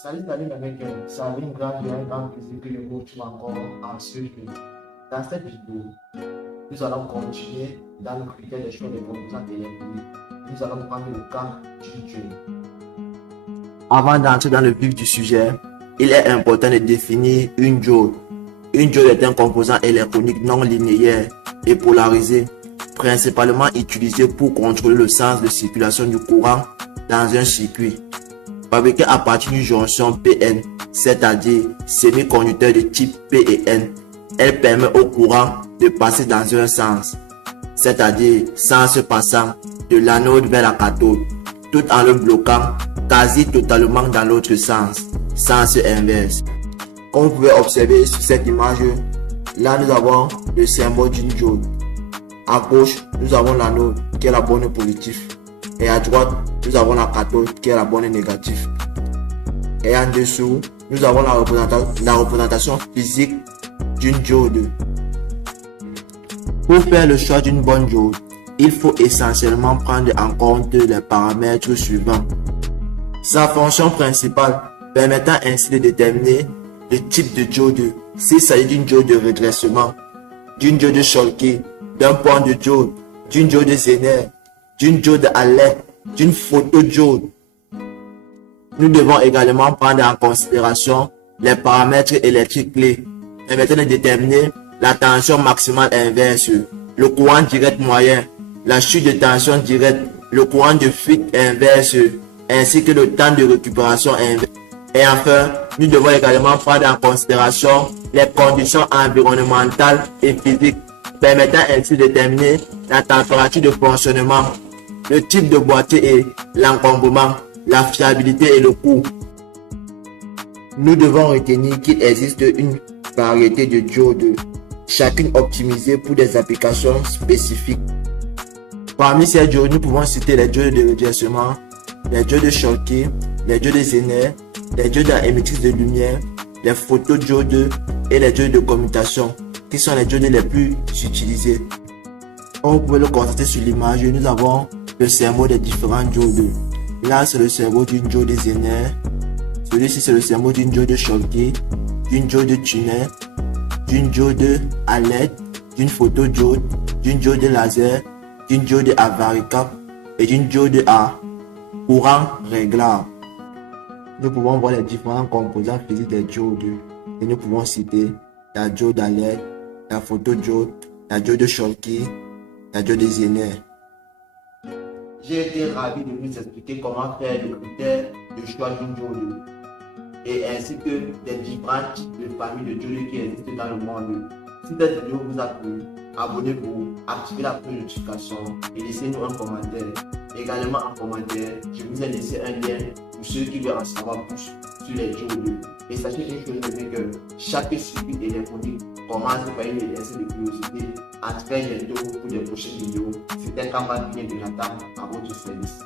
Salut mes mecs, ça avait une grande et un grand plaisir que je vous retrouve encore en ce jeu. Dans cette vidéo, nous allons continuer dans le critère des choix des composants électroniques. Nous allons prendre le cas du jeu. Avant d'entrer dans le vif du sujet, il est important de définir une diode. Une diode est un composant électronique non linéaire et polarisé, principalement utilisé pour contrôler le sens de circulation du courant dans un circuit. Fabriquée à partir d'une jonction PN, c'est-à-dire semi-conducteur de type P et N, elle permet au courant de passer dans un sens, c'est-à-dire sens passant de l'anode vers la cathode, tout en le bloquant quasi totalement dans l'autre sens, sens inverse. Comme vous pouvez observer sur cette image, là nous avons le symbole d'une diode. À gauche, nous avons l'anode qui est la borne positive. Et à droite, nous avons la cathode qui est la borne négative. Et en dessous, nous avons la représentation physique d'une diode. Pour faire le choix d'une bonne diode, il faut essentiellement prendre en compte les paramètres suivants. Sa fonction principale, permettant ainsi de déterminer le type de diode, s'il s'agit d'une diode de redressement, d'une diode Schottky, d'un point de diode, d'une diode Zener, d'une diode à LED, d'une photodiode. Nous devons également prendre en considération les paramètres électriques clés permettant de déterminer la tension maximale inverse, le courant direct moyen, la chute de tension directe, le courant de fuite inverse, ainsi que le temps de récupération inverse. Et enfin, nous devons également prendre en considération les conditions environnementales et physiques permettant ainsi de déterminer la température de fonctionnement, le type de boîtier et l'encombrement, la fiabilité et le coût. Nous devons retenir qu'il existe une variété de diodes, chacune optimisée pour des applications spécifiques. Parmi ces diodes, nous pouvons citer les diodes de redressement, les diodes Schottky, les diodes Zener, les diodes à émettrice de lumière, les photodiodes et les diodes de commutation, qui sont les diodes les plus utilisées. Comme vous pouvez le constater sur l'image, nous avons le symbole des différents diodes. Là, c'est le symbole d'une diode Zener. Celui-ci, c'est le symbole d'une diode Schottky, d'une diode tunnel, d'une diode à LED, d'une photodiode, d'une diode laser, d'une diode à varicap et d'une diode à courant réglable. Nous pouvons voir les différents composants physiques des diodes et nous pouvons citer la diode à LED, la photodiode, la diode Schottky, la diode Zener. J'ai été ravi de vous expliquer comment faire le critère de choix d'une diode et ainsi que des différents types de familles de diodes qui existent dans le monde. Si cette vidéo vous a plu, abonnez-vous, activez la cloche de notification et laissez-nous un commentaire. Également en commentaire, je vous ai laissé un lien pour ceux qui veulent en savoir plus sur les diodes. Et sachez une chose, que chaque circuit électronique commence par une étincelle de curiosité. À très bientôt pour des prochaines vidéos. C'était Kamba de Jonathan à votre service.